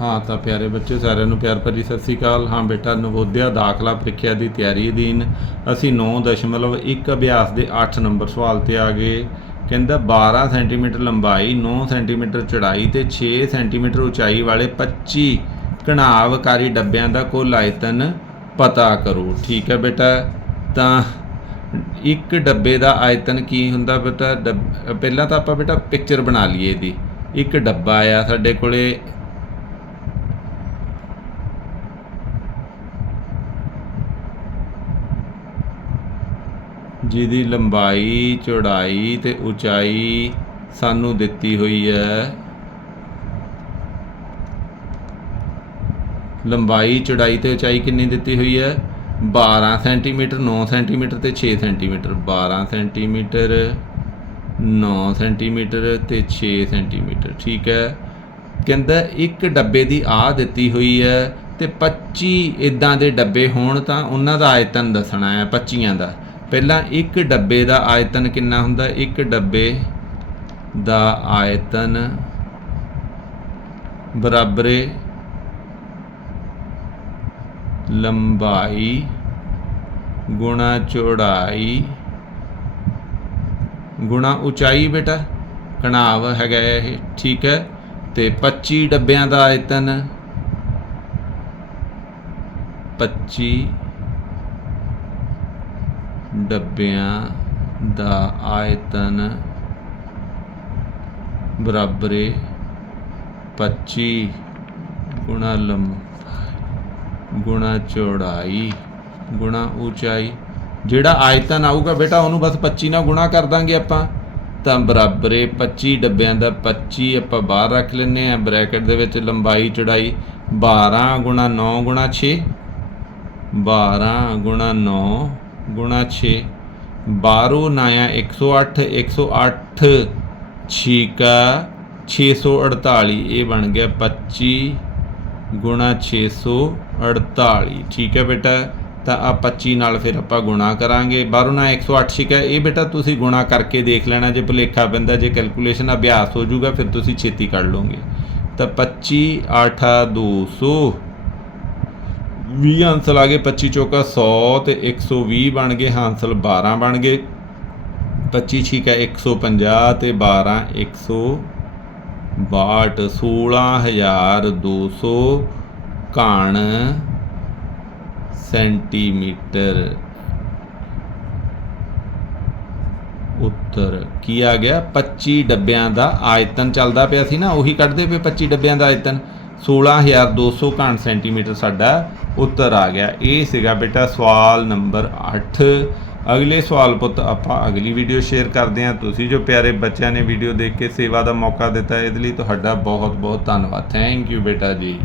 ਹਾਂ, ਤਾਂ ਪਿਆਰੇ ਬੱਚੇ ਸਾਰਿਆਂ ਨੂੰ ਪਿਆਰ ਭਰੀ ਸਤਿ ਸ੍ਰੀ ਅਕਾਲ। ਹਾਂ ਬੇਟਾ, ਨਵੋਦਿਆ ਦਾਖਲਾ ਪ੍ਰੀਖਿਆ ਦੀ ਤਿਆਰੀ ਅਧੀਨ ਅਸੀਂ 9.1 ਅਭਿਆਸ ਦੇ 8 ਨੰਬਰ ਸਵਾਲ ਤੇ ਆ ਗਏ। ਕਹਿੰਦਾ 12 ਸੈਂਟੀਮੀਟਰ ਲੰਬਾਈ 9 ਸੈਂਟੀਮੀਟਰ ਚੌੜਾਈ ਤੇ 6 ਸੈਂਟੀਮੀਟਰ ਉਚਾਈ ਵਾਲੇ 25 ਘਣਾਵਕਾਰੀ ਡੱਬਿਆਂ ਦਾ ਕੁੱਲ ਆਇਤਨ ਪਤਾ ਕਰੋ। ਠੀਕ ਹੈ ਬੇਟਾ, ਤਾਂ ਇੱਕ ਡੱਬੇ ਦਾ ਆਇਤਨ ਕੀ ਹੁੰਦਾ ਬੇਟਾ? ਡੱਬ- ਪਹਿਲਾਂ ਤਾਂ ਆਪਾਂ ਬੇਟਾ ਪਿਕਚਰ ਬਣਾ ਲਈਏ ਇਹਦੀ। ਇੱਕ ਡੱਬਾ ਆ ਸਾਡੇ ਕੋਲੇ ਜਿਹਦੀ ਲੰਬਾਈ, ਚੌੜਾਈ ਤੇ ਉਚਾਈ ਸਾਨੂੰ ਦਿੱਤੀ ਹੋਈ ਹੈ। ਲੰਬਾਈ, ਚੌੜਾਈ ਤੇ ਉਚਾਈ ਕਿੰਨੀ ਦਿੱਤੀ ਹੋਈ ਹੈ? 12 ਸੈਂਟੀਮੀਟਰ 9 ਸੈਂਟੀਮੀਟਰ ਤੇ 6 ਸੈਂਟੀਮੀਟਰ। 12 ਸੈਂਟੀਮੀਟਰ 9 ਸੈਂਟੀਮੀਟਰ ਤੇ 6 ਸੈਂਟੀਮੀਟਰ। ਠੀਕ ਹੈ। ਕਹਿੰਦਾ, ਇੱਕ ਡੱਬੇ ਦੀ ਆ ਦਿੱਤੀ ਹੋਈ ਹੈ ਤੇ 25 ਇਦਾਂ ਦੇ ਡੱਬੇ ਹੋਣ ਤਾਂ ਉਹਨਾਂ ਦਾ ਆਇਤਨ ਦੱਸਣਾ ਹੈ 25ਾਂ ਦਾ। ਪਹਿਲਾਂ ਇੱਕ ਡੱਬੇ ਦਾ ਆਇਤਨ ਕਿੰਨਾ ਹੁੰਦਾ? ਇੱਕ ਡੱਬੇ ਦਾ ਆਇਤਨ ਬਰਾਬਰੇ ਲੰਬਾਈ ਗੁਣਾ ਚੌੜਾਈ ਗੁਣਾ ਉਚਾਈ ਬੇਟਾ, ਕਣਾਵ ਹੈਗਾ ਇਹ, ਠੀਕ ਹੈ? ਤੇ 25 ਡੱਬਿਆਂ ਦਾ ਆਇਤਨ 25 ਡੱਬਿਆਂ ਦਾ ਆਇਤਨ ਬਰਾਬਰੇ 25 ਗੁਣਾ ਲੰਬਾਈ ਗੁਣਾ ਚੌੜਾਈ, ਗੁਣਾ ਉਚਾਈ। ਜਿਹੜਾ ਆਇਤਨ ਆਊਗਾ ਬੇਟਾ, ਉਹਨੂੰ ਬਸ 25 ਨਾਲ ਗੁਣਾ ਕਰ ਦਾਂਗੇ ਆਪਾਂ। ਤਾਂ ਬਰਾਬਰੇ 25 ਡੱਬਿਆਂ ਦਾ 25 ਆਪਾਂ ਬਾਹਰ ਰੱਖ ਲੈਨੇ ਆ ਬ੍ਰੈਕਟ ਦੇ ਵਿੱਚ ਲੰਬਾਈ, ਚੌੜਾਈ 12 ਗੁਣਾ 9 ਗੁਣਾ 6 12 ਗੁਣਾ 9 6 12 ਨਾਇਆ 108 108 ਛੀਕਾ 648 ਇਹ ਬਣ ਗਿਆ 25 ਗੁਣਾ 648 ਠੀਕ ਹੈ ਬੇਟਾ, ਤਾਂ ਆ 25 ਨਾਲ ਫਿਰ ਆਪਾਂ ਗੁਣਾ ਕਰਾਂਗੇ। ਬਾਹਰੋਂ ਨਾ 108 ਛਿਕਾ। ਇਹ ਬੇਟਾ ਤੁਸੀਂ ਗੁਣਾ ਕਰਕੇ ਦੇਖ ਲੈਣਾ, ਜੇ ਭੁਲੇਖਾ ਪੈਂਦਾ, ਜੇ ਕੈਲਕੂਲੇਸ਼ਨ ਅਭਿਆਸ ਹੋ ਜਾਊਗਾ, ਫਿਰ ਤੁਸੀਂ ਛੇਤੀ ਕੱਢ ਲਓਗੇ। ਤਾਂ 25 8 200 20 ਹਾਂਸਲ ਆ ਗਏ 25 ਚੌਕਾ 100 ਤੇ 120 ਬਣ ਗਏ ਹਾਂਸਲ 12 ਬਣ ਗਏ। 25 ਛਿਕਾ 150 ਤੇ 12 162 16200 ਘਣ ਸੈਂਟੀਮੀਟਰ। ਉੱਤਰ, ਕੀ ਆ ਗਿਆ? 25 ਡੱਬਿਆਂ ਦਾ ਆਇਤਨ ਚੱਲਦਾ ਪਿਆ ਸੀ ਨਾ, ਉਹੀ ਕੱਢਦੇ ਪਏ 25 ਡੱਬਿਆਂ ਦਾ ਆਇਤਨ। 16200 ਘਣ ਸੈਂਟੀਮੀਟਰ ਸਾਡਾ ਉੱਤਰ ਆ ਗਿਆ। ਇਹ ਸੀਗਾ ਬੇਟਾ ਸਵਾਲ ਨੰਬਰ 8 ਅਗਲੇ ਸਵਾਲ ਪੁੱਤ ਆਪਾਂ ਅਗਲੀ ਵੀਡੀਓ ਸ਼ੇਅਰ ਕਰਦੇ ਹਾਂ। ਤੁਸੀਂ ਜੋ ਪਿਆਰੇ ਬੱਚਿਆਂ ਨੇ ਵੀਡੀਓ ਦੇਖ ਕੇ ਸੇਵਾ ਦਾ ਮੌਕਾ ਦਿੱਤਾ, ਇਹਦੇ ਲਈ ਤੁਹਾਡਾ ਬਹੁਤ ਬਹੁਤ ਧੰਨਵਾਦ। ਥੈਂਕ ਯੂ ਬੇਟਾ ਜੀ।